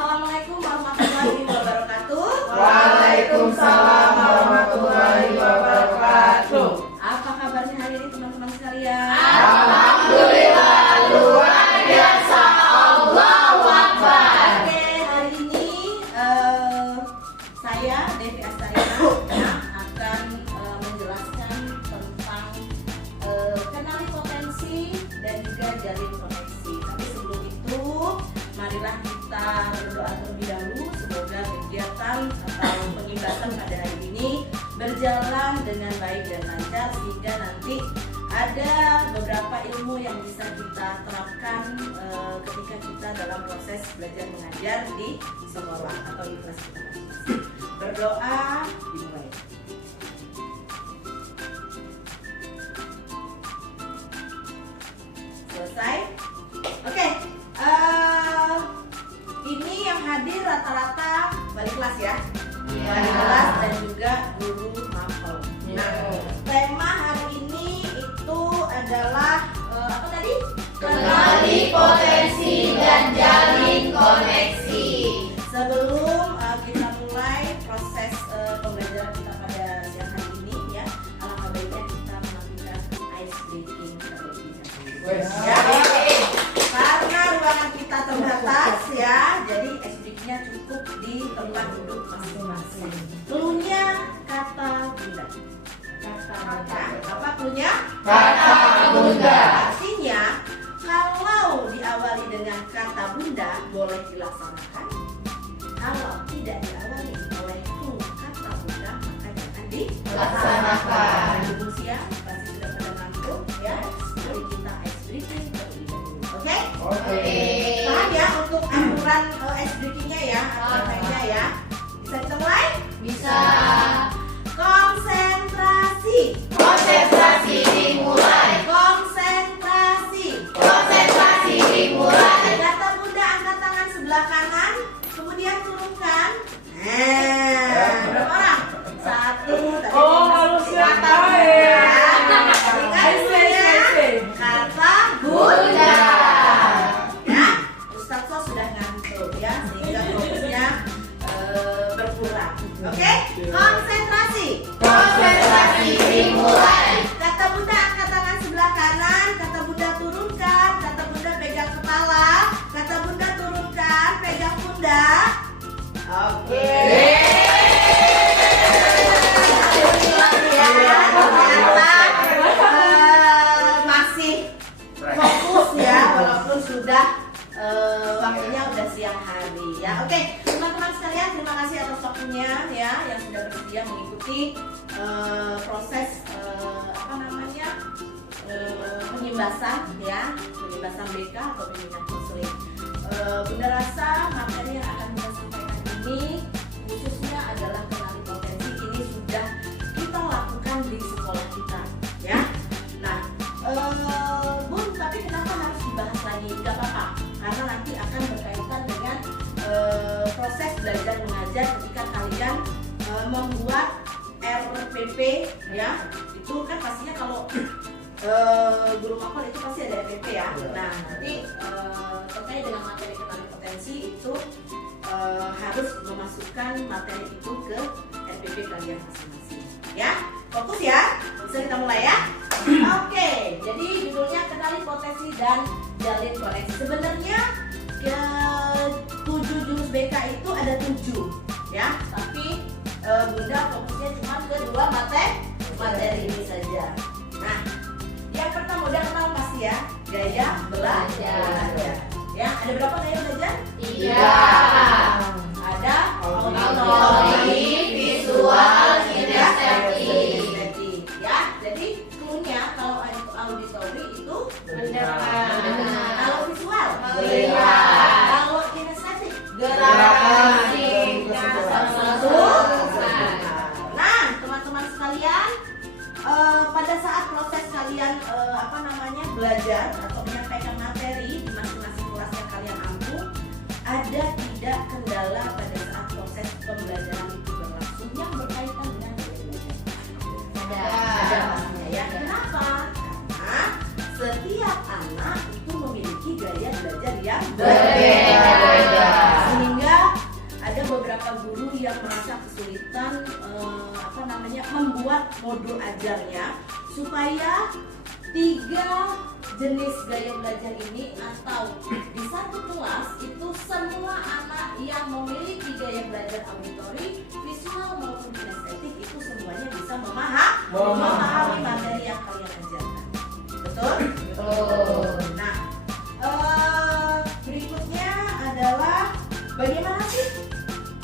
Assalamualaikum warahmatullahi wabarakatuh. Waalaikumsalam warahmatullahi wabarakatuh. Apa kabarnya hari ini teman-teman sekalian? Alhamdulillah luar biasa. Allahu Akbar. Oke, hari ini saya Devi Astariana akan menjelaskan tentang kenali potensi dan juga jalin koneksi. Tapi sebelum itu, marilah kita berdoa terlebih dahulu. Semoga kegiatan atau pengibatan pada hari ini berjalan dengan baik dan lancar, sehingga nanti ada beberapa ilmu yang bisa kita terapkan ketika kita dalam proses belajar mengajar di sekolah atau di kelas kita masing-masing. Berdoa dimulai. Selesai? Oke. Ini yang hadir rata-rata balik kelas ya. Balik kelas dan juga guru mapel. Nah, tema hari ini itu adalah apa tadi? Kenali potensi dan jalin koneksi. Sebelum kita mulai proses pembelajaran kita pada siang hari ini ya, alangkah baiknya kita melakukan ice breaking terlebih dahulu. Ya, karena ruangan kita terbatas ya, jadi ice breakingnya cukup di tempat duduk masing-masing. Cluenya kata bunda. Apa cluenya? Kata bunda. Artinya kalau diawali dengan kata bunda boleh dilaksanakan. Kalau tidak diawali oleh clue kata bunda maka jangan Laksanakan. Ibu siap, pasti sudah pada ngantuk ya. Mari kita ice breaking terlebih dahulu. Oke? Oke. Paham ya untuk aturan ice breakingnya ya, aturannya ya. Bisa kita mulai? Bisa. Konsentrasi. Konsentrasi dimulai. Konsentrasi. Konsentrasi dimulai. Kata bunda, angkat tangan sebelah kanan, kemudian turunkan. Berapa orang? Satu. Tadi harus kata siapa bunda. ya? Ingat dulu ya. Kata bunda. Ya, Ustaz So sudah ngantuk ya, sehingga fokusnya berkurang. Oke? Konsentrasi. Konsentrasi dimulai. Kata bunda, angkat tangan sebelah kanan. Kata bunda turunkan. Kata bunda pegang kepala. Kata bunda turunkan, pegang pundak. Oke. Ternyata masih fokus ya, walaupun sudah waktunya udah siang hari ya. Oke, teman-teman sekalian, terima kasih atas waktunya ya yang sudah bersedia mengikuti proses apa namanya penyimbasan ya, penyimbasan BK atau bimbingan konseling. Bunda rasa materi yang akan Bunda sampaikan ini khususnya adalah kenali potensi, ini sudah kita lakukan di sekolah kita ya. Nah, Bun, tapi kenapa harus dibahas lagi? Gak apa-apa, karena nanti akan berkaitan dengan proses belajar mengajar ketika kalian membuat RPP ya. Itu kan pastinya kalau guru mapel itu pasti ada RPP ya. Nah, nanti terkait dengan materi kenali potensi itu harus memasukkan materi itu ke RPP kalian masing-masing ya. Fokus ya, bisa kita mulai ya. Oke, jadi judulnya kenali potensi dan jalin koneksi. Sebenarnya 7 jurus BK itu ada 7 ya, tapi Bunda fokusnya cuma ke 2 materi ini saja. Nah, yang pertama udah kenal pasti ya, gaya belajar. Ya, ada berapa gaya belajar? 3. Ada Auditory, visual, kinestetik. Ya, jadi cluenya kalau auditory itu Mendengar. kalau visual Melihat. kalau kinestetik Gerakan. Nah, teman-teman sekalian, pada saat proses kalian belajar atau menyampaikan materi di masing-masing kelas yang kalian ampuh, ada tidak kendala pada saat proses pembelajaran itu berlangsung yang berkaitan dengan gaya belajar? Ada pastinya ya. Kenapa? Karena setiap anak itu memiliki gaya belajar yang Berbeda-beda. sehingga modul ajarnya supaya 3 jenis gaya belajar ini atau di satu kelas itu semua anak yang memiliki gaya belajar auditori, visual maupun kinestetik itu semuanya bisa memahami materi yang kalian ajarkan. Betul? Betul. Nah, berikutnya adalah bagaimana sih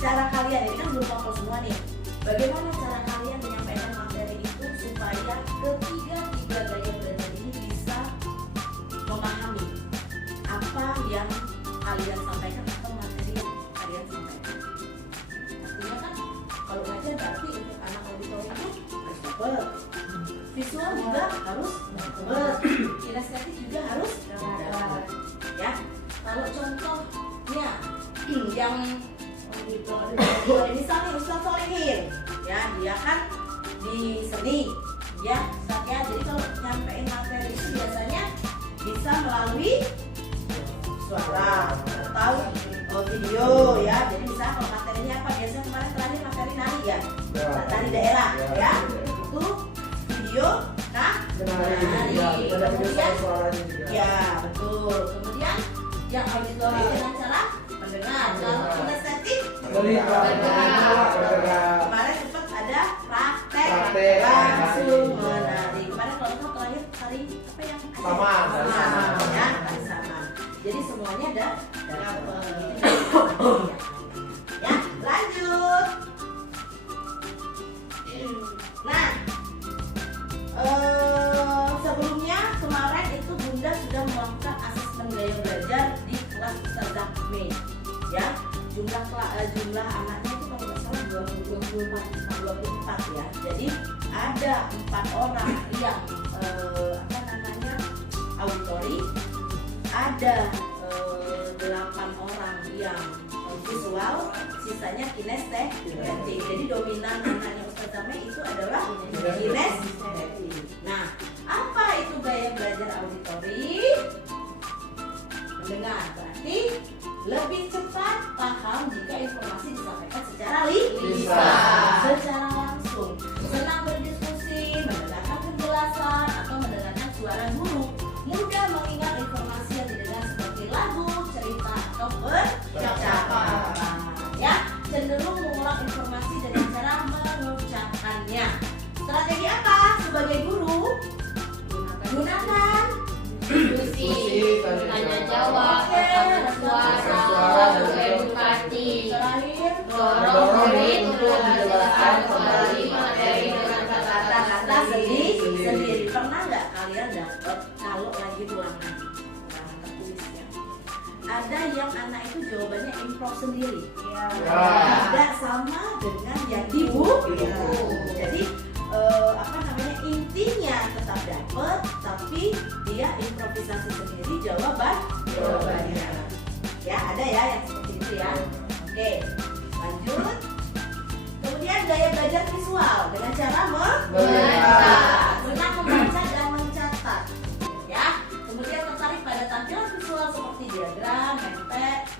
cara kalian, ini kan belum hafal semua nih. Bagaimana cara kalian menyampaikan materi itu supaya ketiga gaya belajar ini bisa memahami apa yang kalian sampaikan atau materi yang kalian sampaikan. Artinya kan kalau ngajar berarti untuk anak auditori itu harus dapat, visual juga harus dapat, kinestetik juga harus dapat. Ya, kalau contohnya yang misalnya Ustaz Solihin, ya dia kan di seni, ya Ustaz ya. Jadi kalau nyampein materi itu biasanya bisa melalui suara atau video, ya. Jadi bisa kalau materinya apa, biasanya kemarin terakhir materi nari ya, tari daerah, ya. Itu video, nari. Kemudian, ya betul. Kemudian yang auditori dengan cara mendengar. Kalau kinestetik kemarin sempat ada praktek langsung menari. Kemarin kalau nggak terakhir tari apa yang sama ya, tari sama. Jadi semuanya ada ya. Lanjut. Nah, sebelumnya kemarin itu Bunda sudah melakukan asesmen gaya belajar di kelas Ustazah Mei, ya. Jumlah anaknya itu kalau nggak salah 24 ya. Jadi ada 4 orang yang auditori, ada 8 orang yang visual, sisanya kinestetik. Jadi dominan anaknya Ustazah Mei itu adalah kinestetik. Nah, apa itu gaya belajar auditori? Mendengar, berarti lebih cepat paham jika informasi disampaikan secara secara langsung, senang berdiskusi, mendengarkan penjelasan atau mendengarkan suara guru, mudah mengingat informasi yang didengar seperti lagu, cerita atau percakapan, ya, cenderung mengulang informasi dengan cara mengucapkannya. Strategi apa sebagai guru? Gunakan Diskusi, tanya jawab, rekaman suara, edukatif. terakhir Dorong murid untuk menjelaskan kembali materi dengan kata-kata sendiri. Pernah nggak kalian dapat kalau lagi ulangan tertulisnya ada yang anak itu jawabannya improv sendiri, tidak sama dengan yang di buku. Jadi intinya tetap dapat, tapi dia improvisasi sendiri jawabannya. Ya, ada ya yang seperti itu ya. Oke, lanjut. Kemudian gaya belajar visual dengan cara senang membaca dan mencatat. Ya, kemudian tertarik pada tampilan visual seperti diagram,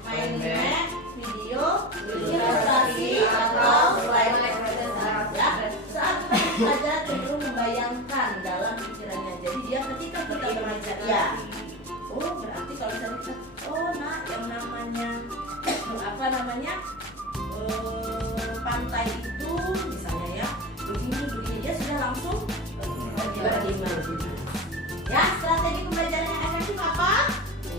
main map, video, ilustrasi atau slide presentasi. Ya, saat belajar cenderung membayangkan dalam pikirannya. Jadi dia ketika kita belajar, ya, oh berarti kalau misalnya kita, yang namanya pantai itu misalnya ya, begini dia sudah langsung bagaimana. Ya, strategi pembelajaran yang efektif apa?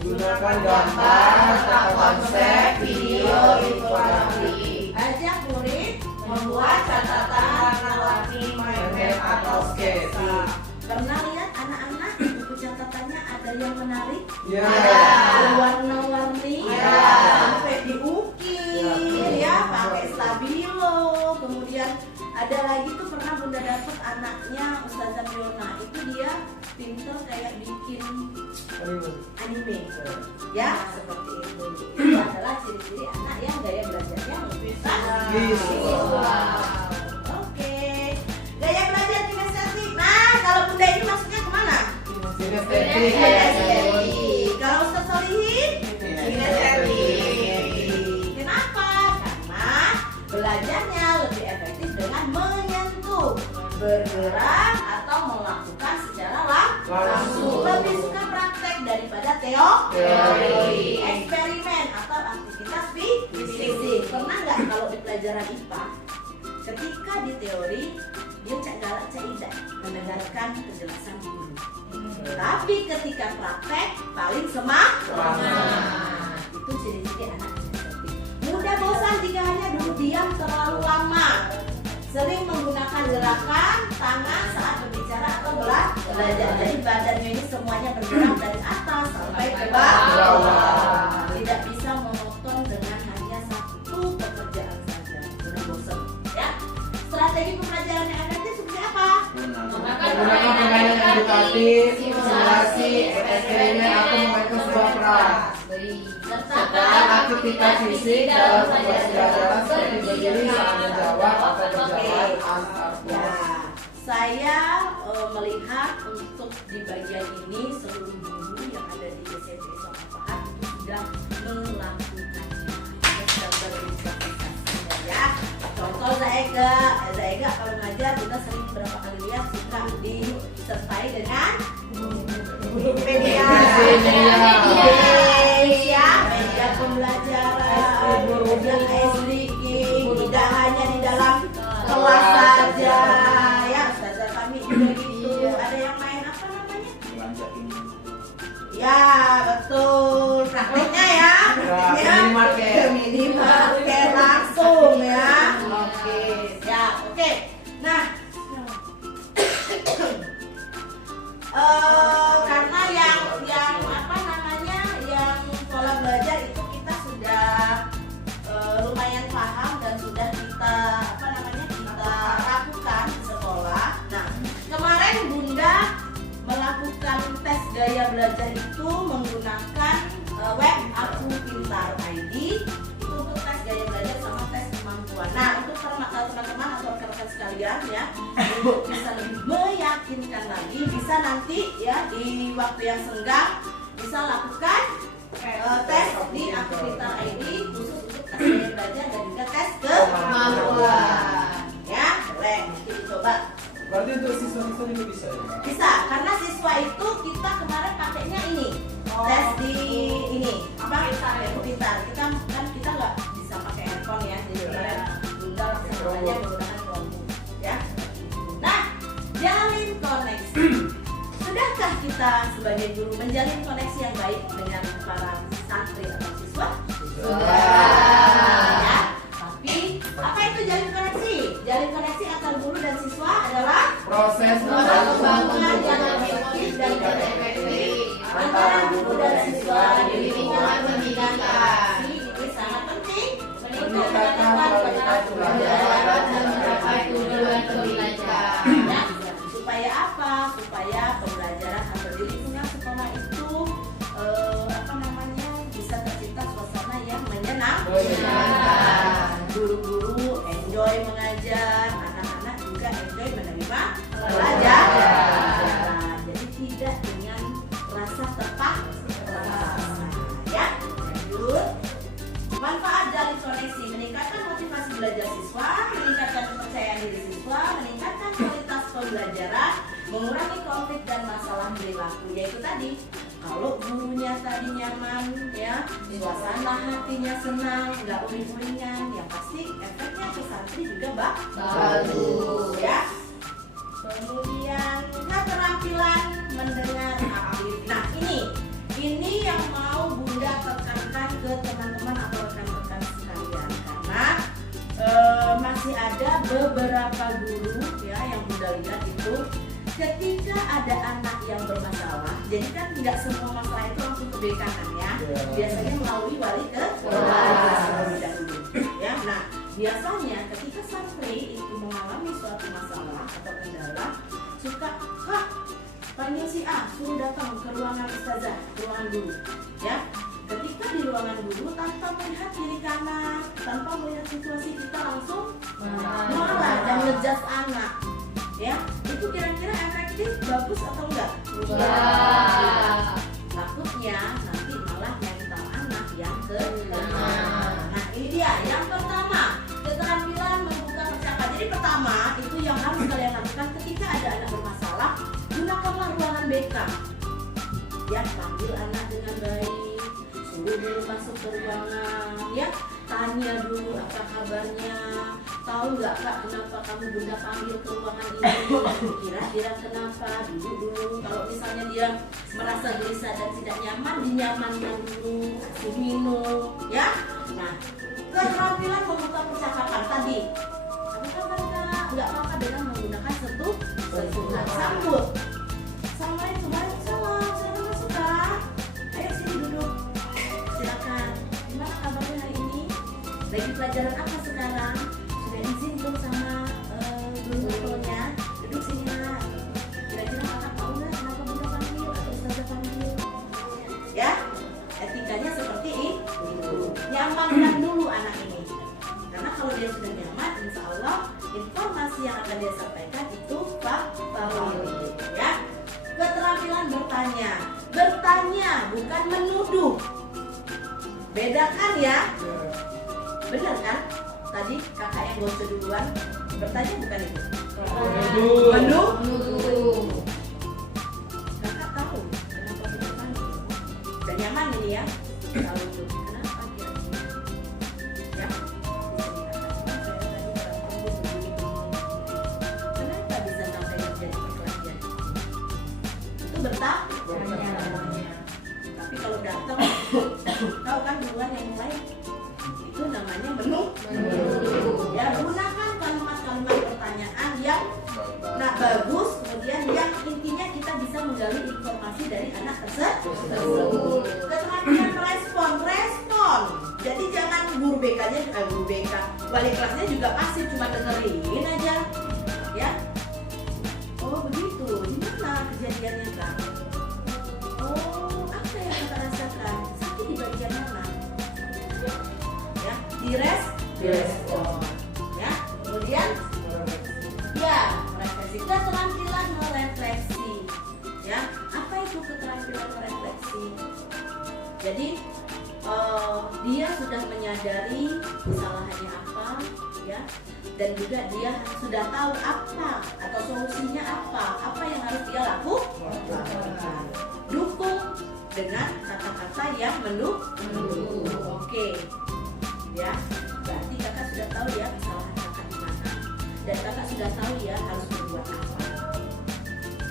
Gunakan gambar, konsep, video, infografis. Ajak murid membuat catatan, warna-warni, main atau sketsa. Pernah lihat anak-anak buku catatannya ada yang menarik? Ya. Warna-warni, sampai diukir, ya, pakai stabilo. Kemudian ada lagi tuh pernah Bunda dapet anaknya Ustazah Fiona, itu dia pintar kayak bikin anime, ya seperti itu. Itu adalah ciri-ciri anak yang gaya belajarnya lebih visual. Oke, gaya belajar kinestetik. Nah, kalau Bunda ini maksudnya kemana? Kinestetik. Kalau Ustaz Solihin? Kinestetik. Kenapa? Karena belajarnya lebih efektif dengan menyentuh, bergerak daripada teori. Eksperimen atau aktivitas fisik. Pernah nggak kalau di pelajaran IPA, ketika di teori dia cak galak cak tidak mendengarkan penjelasan guru, tapi ketika praktek paling semangat. Itu ciri-ciri anak introverti. Mudah bosan jika hanya duduk diam terlalu lama. Sering menggunakan gerakan tangan saat berbicara atau belajar. Jadi badannya ini semuanya bergerak dari atas sampai ke bawah. Tidak bisa monoton dengan hanya satu pekerjaan saja. Mudah bosan, ya. Strategi pembelajaran yang efektif seperti apa? Menggunakan permainan edukatif, simulasi, eksperimen atau memainkan sebuah peran. Sertakan aktivitas fisik dalam pembelajaran seperti berdiri, saling menjawab atau berjalan antar Ya, kelas. saya melihat untuk di bagian ini seluruh guru yang ada di SMP Islam Al-Fahad itu sudah melakukannya. Sudah berinvestasi, ya. Contoh Zaega kalau ngajar kita sering berapa kali lihat suka disertai dengan media pembelajaran, kemudian SDGing, tidak hanya di dalam kelas saja, ya. Ustazah kami juga gitu. Ada yang main apa namanya? Ya, betul. Prakteknya ya. Minimarket langsung ya. Oke, siap. Oke. Nah, karena yang apa namanya, yang pola belajar itu kita sudah lumayan paham dan sudah kita lakukan di sekolah. Nah, kemarin Bunda melakukan tes gaya belajar itu menggunakan web Aku Pintar ID. Itu untuk tes gaya belajar sama tes kemampuan. Nah, untuk teman-teman atau rekan-rekan sekalian ya, untuk bisa lebih meyakinkan lagi, bisa nanti ya di waktu yang senggang bisa lakukan tes di Aku Pintar ID khusus untuk tes gaya belajar dan juga tes kemampuan. Ya, boleh nanti dicoba. Berarti untuk siswa-siswa juga bisa ya? Bisa, karena siswa itu kita kemarin pakainya ini tes di ini apa? Aku Pintar. Kita nggak bisa pakai handphone ya, jadi kemarin Bunda langsung aja menggunakan Chromebook ya. Nah, jalin koneksi. Sudahkah kita sebagai guru menjalin koneksi yang baik dengan para santri atau siswa? Sudah. Ya. Tapi apa itu jalin koneksi? Jalin koneksi antara guru dan siswa adalah Proses hubungan yang efektif dan efektif antara guru dan siswa di lingkungan pendidikan. Ini sangat penting meningkatkan kualitas pembelajaran dan mencapai tujuan pembelajaran. Ya, supaya apa? Supaya pembelajaran atau di lingkungan sekolah itu bisa tercipta suasana yang menyenangkan. Guru-guru enjoy mengajar, anak-anak juga enjoy menerima pelajaran. Jadi tidak dengan rasa terpaksa. Ya, lanjut. Manfaat jalin koneksi: meningkatkan motivasi belajar siswa, meningkatkan kepercayaan diri siswa, meningkatkan kualitas pembelajaran, mengurangi konflik dan masalah perilaku. Yaitu tadi, kalau gurunya tadi nyaman, ya, suasana hatinya senang, nggak uring-uringan, yang pasti efeknya ke santri juga bagus, ya. Kemudian keterampilan mendengar aktif. Nah, ini yang mau Bunda tekankan ke teman-teman atau rekan-rekan sekalian, karena masih ada beberapa guru ya yang Bunda lihat itu ketika ada anak yang bermasalah, jadi kan nggak semua masalah itu langsung ke dekanan ya, biasanya melalui wali ke terlebih dahulu. Ya, nah biasanya ketika santri itu mengalami suatu masalah atau kendala, suka panggil si A, suruh datang ke ruangan ustazah, ruangan guru. Ya, ketika di ruangan guru tanpa melihat kiri kanan, tanpa melihat situasi, kita langsung marah dan ngejudge anak. Ya, itu kira-kira efektif, bagus atau enggak? Takutnya nanti malah mental anak yang kena. Nah, ini dia yang pertama, keterampilan membuka percakapan. Jadi pertama itu yang harus kalian lakukan ketika ada anak bermasalah, gunakanlah ruangan BK. ya panggil anak dengan baik, suruh dulu masuk ke ruangan, ya tanya dulu apa kabarnya, tahu nggak kak kenapa kamu bunda panggil ke ruangan ini, kira-kira kenapa, duduk dulu, kalau misalnya dia merasa gelisah dan tidak nyaman, dinyamankan dulu, kasih minum, ya. Nah, keterampilan membuka percakapan tadi, apa kabar kak, nggak apa-apa dengan menggunakan sentuhan sambut. Assalamualaikum, waalaikumsalam, silakan masuk kak, ayo sini duduk, silakan. Gimana kabarnya hari ini? Lagi pelajaran apa sekarang? Sudah izin belum sama guru-gurunya? Duduk sini nak. Kira-kira kakak tahu nggak kenapa bunda panggil atau ustazah panggil? Ya, etikanya seperti itu. Nyamankan dulu anak ini. Karena kalau dia sudah nyaman, insya Allah informasi yang akan dia sampaikan itu paham. Ya, keterampilan bertanya. Bertanya bukan menuduh. Bedakan ya. Benar kan? Tadi kakak yang gak usah duluan bertanya bukan itu? Menuduh. Kakak tahu kenapa bunda panggil? Dan nyaman ini ya? Tahu itu. Kenapa kira-kira? Ya? Kenapa bisa sampai terjadi perkelahian? Itu bertanya. Tapi kalau datang, tahu kan duluan yang mulai? Itu namanya menuduh. Ya, gunakan kalimat-kalimat pertanyaan yang bagus, kemudian yang intinya kita bisa menggali informasi dari anak tersebut. Keterampilan respon. Jadi jangan guru BK, wali kelasnya juga pasif cuma dengerin aja. Ya. Oh begitu. Gimana kejadiannya kak? Oh apa yang kakak rasakan? Sakit di bagian mana? Ya, direspon. Ya, kemudian ya, refleksi, keterampilan merefleksi. Ya, apa itu keterampilan merefleksi? Jadi dia sudah menyadari kesalahannya apa, ya, dan juga dia sudah tahu apa atau solusinya apa yang harus dia lakukan. Dukung dengan kata-kata yang mendukung. Oke. Ya, berarti kakak sudah tahu ya kesalahan kakak di mana, dan kakak sudah tahu ya harus berbuat apa.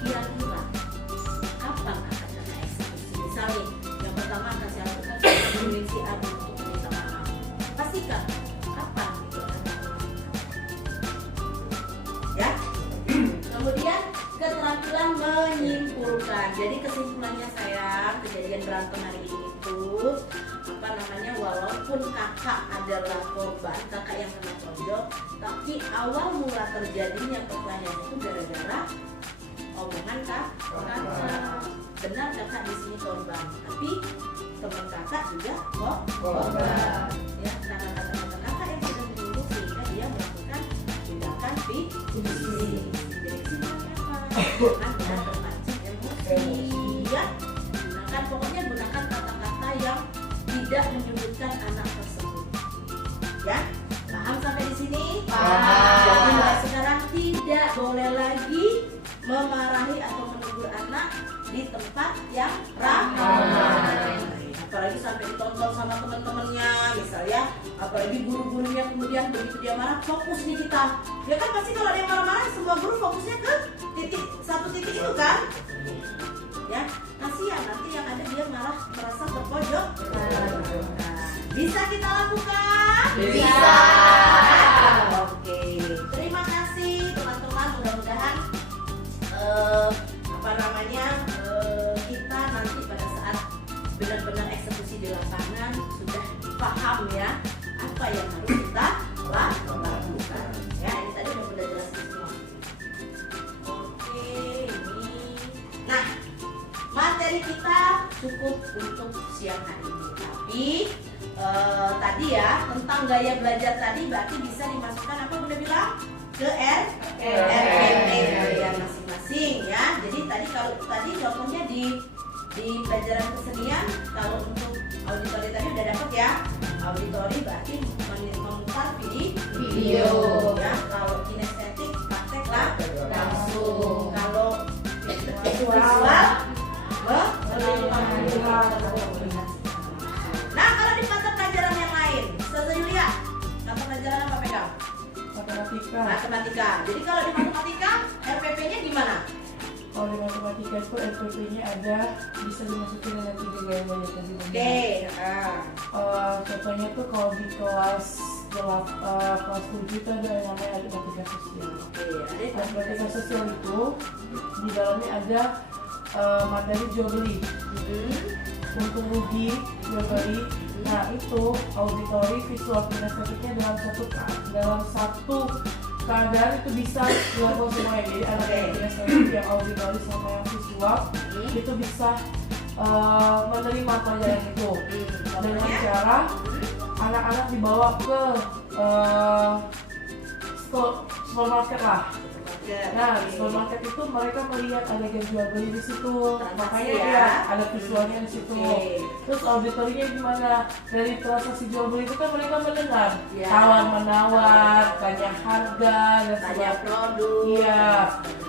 Kira-kira kapan akan kakak eksekusi? Misalnya yang pertama kasih lakukan si A untuk meminta maaf. Pastikan kapan itu akan dilakukan. Ya. Kemudian keterampilan menyimpulkan. Jadi kesimpulannya sayang, kejadian berantem hari ini itu walaupun kakak adalah korban, kakak yang kena tonjok, tapi awal mula terjadinya perkelahian itu gara-gara omongan kakak. Benar kakak di sini korban, tapi teman kakak juga korban. Ya, karena kata-kata kakak yang sudah menyuruh sehingga dia melakukan tindakan fisik. Jadi kesimpulannya apa? Jangan terpancing emosi. Ya, pokoknya gunakan kata-kata yang tidak menyudutkan anak tersebut. Ya, paham sampai di sini? Paham. Jadi mulai sekarang tidak boleh lagi memarahi atau menegur anak di tempat yang ramai. Apalagi sampai ditonton sama teman-temannya, misalnya, apalagi guru-gurunya kemudian begitu dia marah, fokus nih kita. Ya kan pasti kalau dia marah-marah, semua guru fokusnya ke satu titik itu kan? Ya, kasihan nanti yang ada dia malah merasa terpojok. Bisa kita lakukan? Bisa. Oke, terima kasih teman-teman. Mudah-mudahan kita nanti pada saat benar-benar eksekusi di lapangan sudah paham ya apa yang harus kita lakukan. Ya, ini tadi udah jelasin semua. Oke, ini. Nah, materi kita cukup untuk siang hari ini, tapi tadi ya tentang gaya belajar tadi berarti bisa dimasukkan apa Bunda bilang ke RPP kalian masing-masing ya. Jadi kalau tadi contohnya di pelajaran kesenian, kalau untuk auditori tadi udah dapat ya, auditori berarti memutar video ya. Kalau kinestetik praktek langsung, kalau visual atau melihat secara langsung. Nah, kalau di mata pelajaran yang lain, Ustazah Yulia, mata pelajaran apa pegang? Matematika. Matematika. Jadi kalau di matematika, RPP-nya gimana? Kalau di matematika itu RPP-nya ada bisa dimasukin dengan 3 gaya belajar tadi. Oke. Contohnya tuh kalau di kelas 7 itu ada yang namanya matematika sosial. Oke, Matematika sosial itu di dalamnya ada materi jual beli, untung rugi, jual beli. Nah itu auditori visual kinestetiknya dalam satu keadaan itu bisa dilakukan semuanya. Jadi anak yang kinestetik, yang auditori sama yang visual itu bisa menerima pelajaran itu dengan cara anak-anak dibawa ke supermarket lah. Nah, di supermarket itu mereka melihat ada yang jual beli di situ, makanya ya ada visualnya di situ. Terus auditorinya gimana? Dari transaksi jual beli itu kan mereka mendengar tawar menawar, tanya harga dan tanya produk. Iya,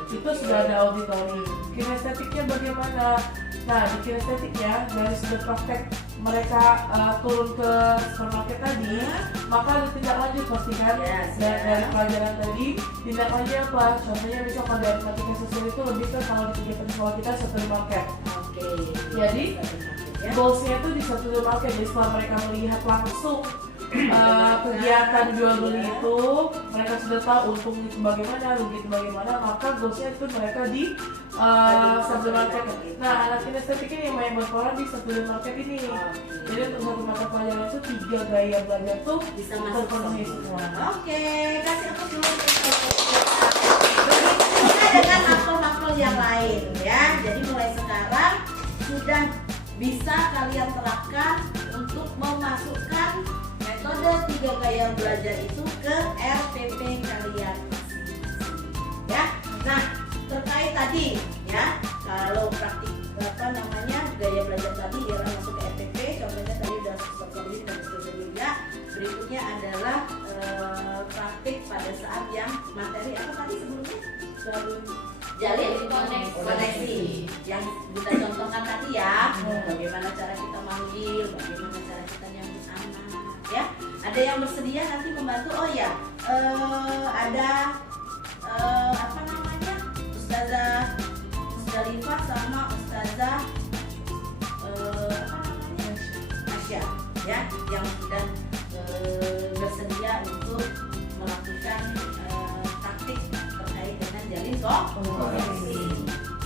itu sudah ada auditori. Kinestetiknya bagaimana? Nah, di kinestetiknya dari sudah praktek mereka turun ke supermarket tadi, maka ada tindak lanjut pasti kan? Dan dari pelajaran tadi, tindak lanjutnya apa? Contohnya misal kalau dari matematika sosial itu lebih ke kalau di kegiatan sekolah kita satu market. Oke. Jadi goalsnya itu di satu market. Jadi setelah mereka melihat langsung kegiatan jual beli itu, mereka sudah tahu untung itu bagaimana, rugi itu bagaimana, maka goalsnya itu mereka di satu market. Nah, anak kinestetiknya yang banyak berperan di satu market ini. Jadi untuk satu mata pelajaran itu 3 gaya belajar tuh Bisa masuk terpenuhi semua. Oke, kasih aku dulu. Begitu dengan makro-makro yang lain ya. Jadi mulai sekarang sudah bisa kalian terapkan untuk memasukkan metode 3 gaya belajar itu ke RPP kalian masing-masing. Ya. Nah, terkait tadi ya, kalau praktik gaya belajar tadi ialah masuk ke RPP, contohnya tadi sudah Ustazah dan Ustazah Yulia. Berikutnya adalah praktik pada saat yang materi apa tadi sebelumnya? Jalin koneksi yang kita contohkan tadi ya. Bagaimana cara kita manggil, bagaimana cara kita nyambut anak ya. Ada yang bersedia nanti membantu? Oh ya, ada apa namanya, Ustazah Musdalifah sama Ustazah apa namanya, Asya ya, yang sudah bersedia untuk melakukan praktik terkait dengan jalin koneksi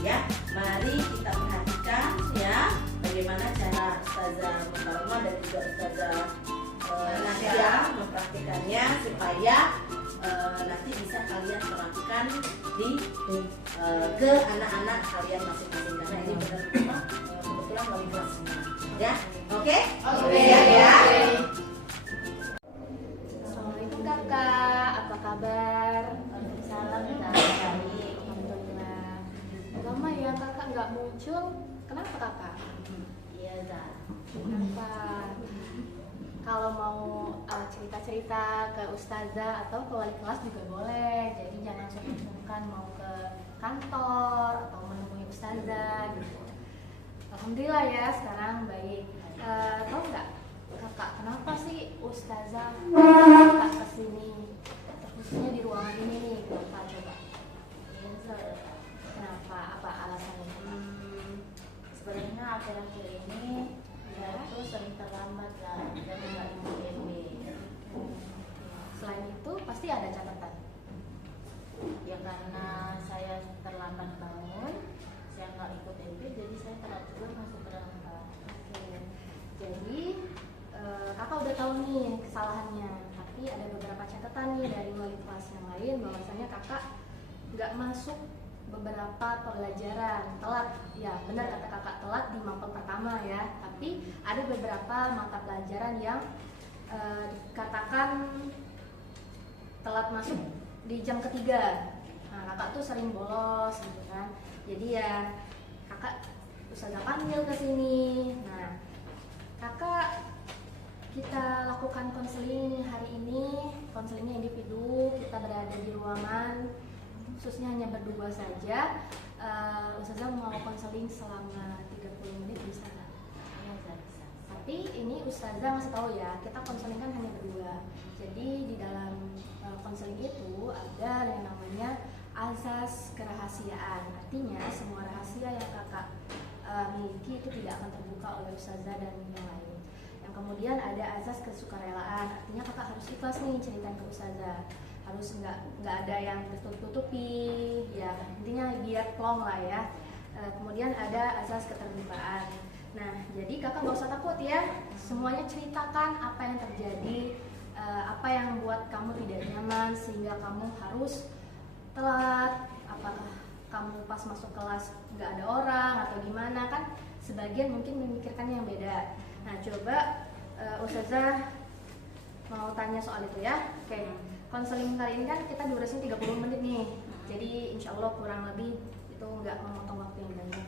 ya. Mari kita perhatikan ya bagaimana cara Ustazah Mukarramah dan juga Ustazah Nadia mempraktikannya supaya nanti bisa kalian terapkan di ke anak-anak kalian masing-masing, karena ini benar-benar kebetulan wali kelas semua ya. Oke? Ya. Assalamualaikum kakak, apa kabar? Salam baik, alhamdulillah. Lama ya kakak nggak muncul, kenapa kakak? Iya, Zah. Kenapa? Kalau mau cerita-cerita ke ustazah atau ke wali kelas juga boleh. Jadi jangan sungkan mau ke kantor atau menemui ustazah gitu. Alhamdulillah ya sekarang baik. Tahu nggak kakak kenapa sih ustazah kakak kesini, khususnya di ruangan ini nih? Kenapa coba? Kenapa? Apa alasannya? Sebenarnya akhir-akhir ini saya tuh sering terlambat lah dan nggak ikut MB. Selain itu pasti ada catatan. Ya karena saya terlambat bangun, saya nggak ikut MB, jadi saya telat juga masuk perangkat. Oke. Jadi kakak udah tahu nih kesalahannya, tapi ada beberapa catatan nih dari wali kelas yang lain bahwasanya kakak nggak masuk beberapa pelajaran, telat. Ya benar kata kakak, telat di mapel pertama ya, tapi ada beberapa mata pelajaran yang dikatakan telat masuk di jam ketiga. Nah kakak tuh sering bolos gitu kan, jadi ya kakak ustazah panggil ke sini. Nah kakak kita lakukan konseling hari ini, konselingnya individu, kita berada di ruangan khususnya hanya berdua saja. Ustazah mau konseling selama 30 menit bisa nggak? Tapi ini Ustazah ngasih tahu ya, kita konseling kan hanya berdua. Jadi di dalam konseling itu ada yang namanya azas kerahasiaan. Artinya semua rahasia yang kakak miliki itu tidak akan terbuka oleh Ustazah dan yang lain. Yang kemudian ada azas kesukarelaan. Artinya kakak harus ikhlas nih ceritain ke Ustazah. Harus nggak ada yang tertutupi, ya intinya biar plong lah ya. Kemudian ada azas keterbukaan. Nah, jadi kakak nggak usah takut ya. Semuanya ceritakan apa yang terjadi, apa yang membuat kamu tidak nyaman sehingga kamu harus telat. Apakah kamu pas masuk kelas nggak ada orang atau gimana kan? Sebagian mungkin memikirkannya yang beda. Nah, coba Ustazah mau tanya soal itu ya. Oke, konseling kali ini kan kita durasinya 30 menit nih. Jadi insya Allah kurang lebih itu nggak memotong waktu yang banyak.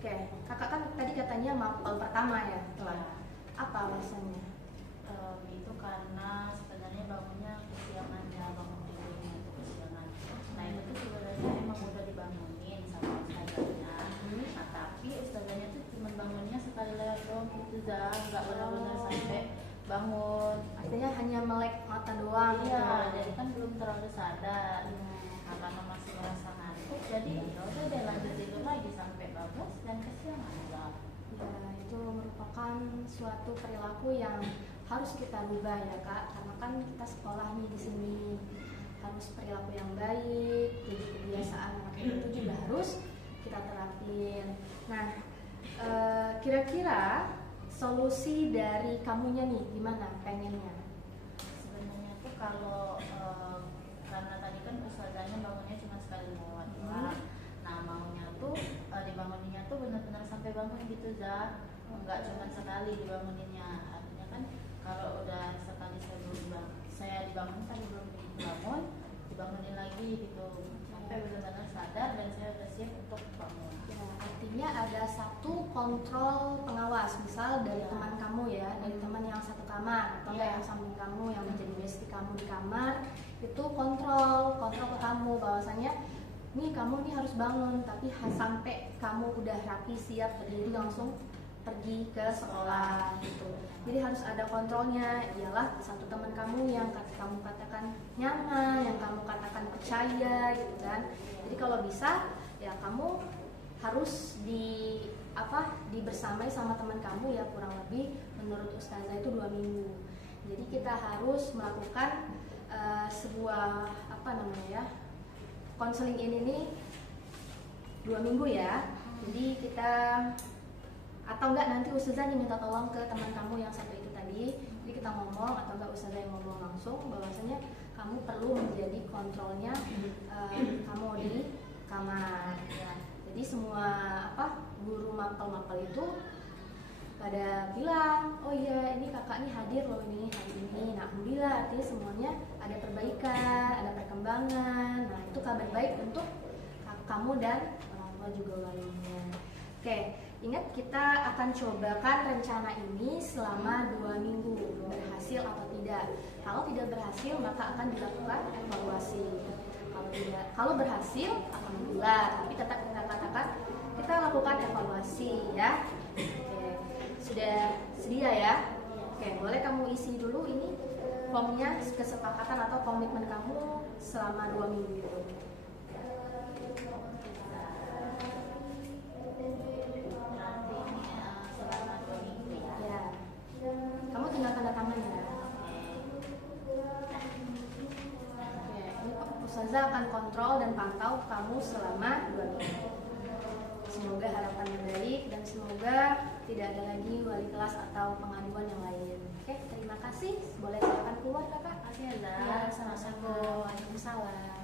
Oke, kakak kan tadi katanya mapel pertama ya telat. Apa alasannya? Itu karena sebenarnya bangunnya kesiangan ya, bangun tidurnya itu kesiangan. Nah itu tuh sebenarnya emang udah dibangunin sama ustazahnya. Nah tapi ustazahnya tuh cuma bangunnya sekali lewat doang gitu dah, nggak benar-benar sampai bangun. Artinya hanya melek mata doang. Iya, gitu. jadi kan belum terlalu sadar. Nah, karena masih merasa ngantuk, jadi ya udah deh lanjut tidur lagi sampai bablas dan kesiangan lah. Ya, itu merupakan suatu perilaku yang harus kita rubah ya kak, karena kan kita sekolah nih di sini harus perilaku yang baik, jadi kebiasaan itu juga harus kita terapin. Nah, kira-kira solusi dari kamunya nih gimana pengennya? Sebenarnya tuh kalau karena tadi kan ustazahnya bangunnya cuma sekali lewat doang. Nah maunya tuh dibanguninnya tuh benar-benar sampai bangun gitu Zah, nggak cuma sekali dibanguninnya. Artinya kan kalau udah sekali saya dibangun tapi belum dibangun, dibangunin lagi gitu sampai benar-benar sadar dan saya udah siap untuk bangun. Ya, artinya ada satu kontrol pengawas, misal dari teman kamu ya, dari teman yang satu kamar atau yang samping kamu yang menjadi bestie kamu di kamar, itu kontrol ke kamu bahwasanya nih kamu nih harus bangun, tapi sampai kamu udah rapi siap berdiri langsung pergi ke sekolah gitu. Jadi harus ada kontrolnya, ialah satu teman kamu yang kamu katakan nyaman, yang kamu katakan percaya gitu kan. Jadi kalau bisa ya kamu harus dibersamai sama teman kamu ya, kurang lebih menurut ustazah itu 2 minggu. Jadi kita harus melakukan sebuah konseling ini nih 2 minggu ya. Jadi kita atau enggak nanti ustazah minta tolong ke teman kamu yang satu itu tadi. Jadi kita ngomong atau enggak ustazah yang ngomong langsung bahwasanya kamu perlu menjadi kontrolnya kamu di kamar ya. Jadi semua guru mapel itu pada bilang, oh iya ini kakak nih hadir loh ini hari ini. Nah alhamdulillah artinya semuanya ada perbaikan, ada perkembangan. Nah itu kabar baik untuk kamu dan orang tua juga lainnya. Oke, ingat kita akan cobakan rencana ini selama 2 minggu, berhasil atau tidak. Kalau tidak berhasil maka akan dilakukan evaluasi. Kalau berhasil alhamdulillah, tapi tetap kita katakan kita lakukan evaluasi ya. Oke, sudah sedia ya? Oke, boleh kamu isi dulu ini formnya, kesepakatan atau komitmen kamu selama 2 minggu itu. Selama 2 minggu ya. Ya, kamu tinggal tanda tangan ya. Oke, ini ustazah akan kontrol dan pantau kamu selama 2 minggu. Semoga harapannya baik dan semoga tidak ada lagi wali kelas atau pengaduan yang lain. Oke, terima kasih. Boleh silakan keluar kakak. Makasih ya, Ya, sama-sama. Waalaikumsalam.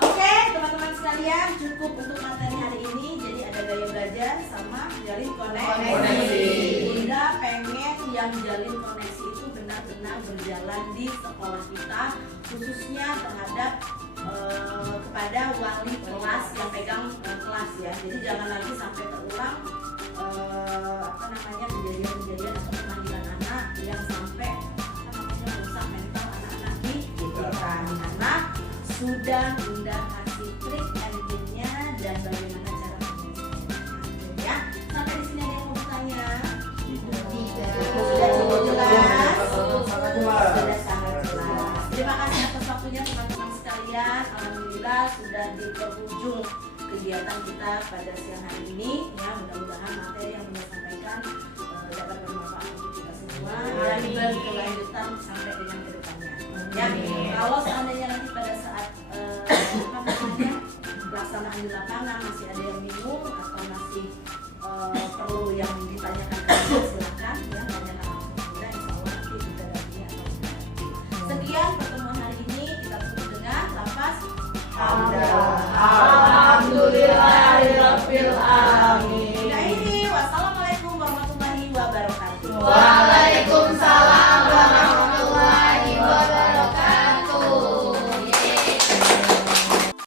Oke, teman-teman sekalian, cukup untuk materi hari ini. Jadi ada gaya belajar sama jalin koneksi. Bunda pengen yang jalin koneksi itu benar-benar berjalan di sekolah kita, khususnya terhadap kepada wali kelas yang pegang kelas ya. Jadi jangan lagi sampai terulang kejadian-kejadian atau pemanggilan anak yang sampai merusak mental anak-anak di kita. Karena sudah Bunda kasih trik and tricknya dan bagaimana cara menyelesaikannya. kegiatan kita pada siang hari ini.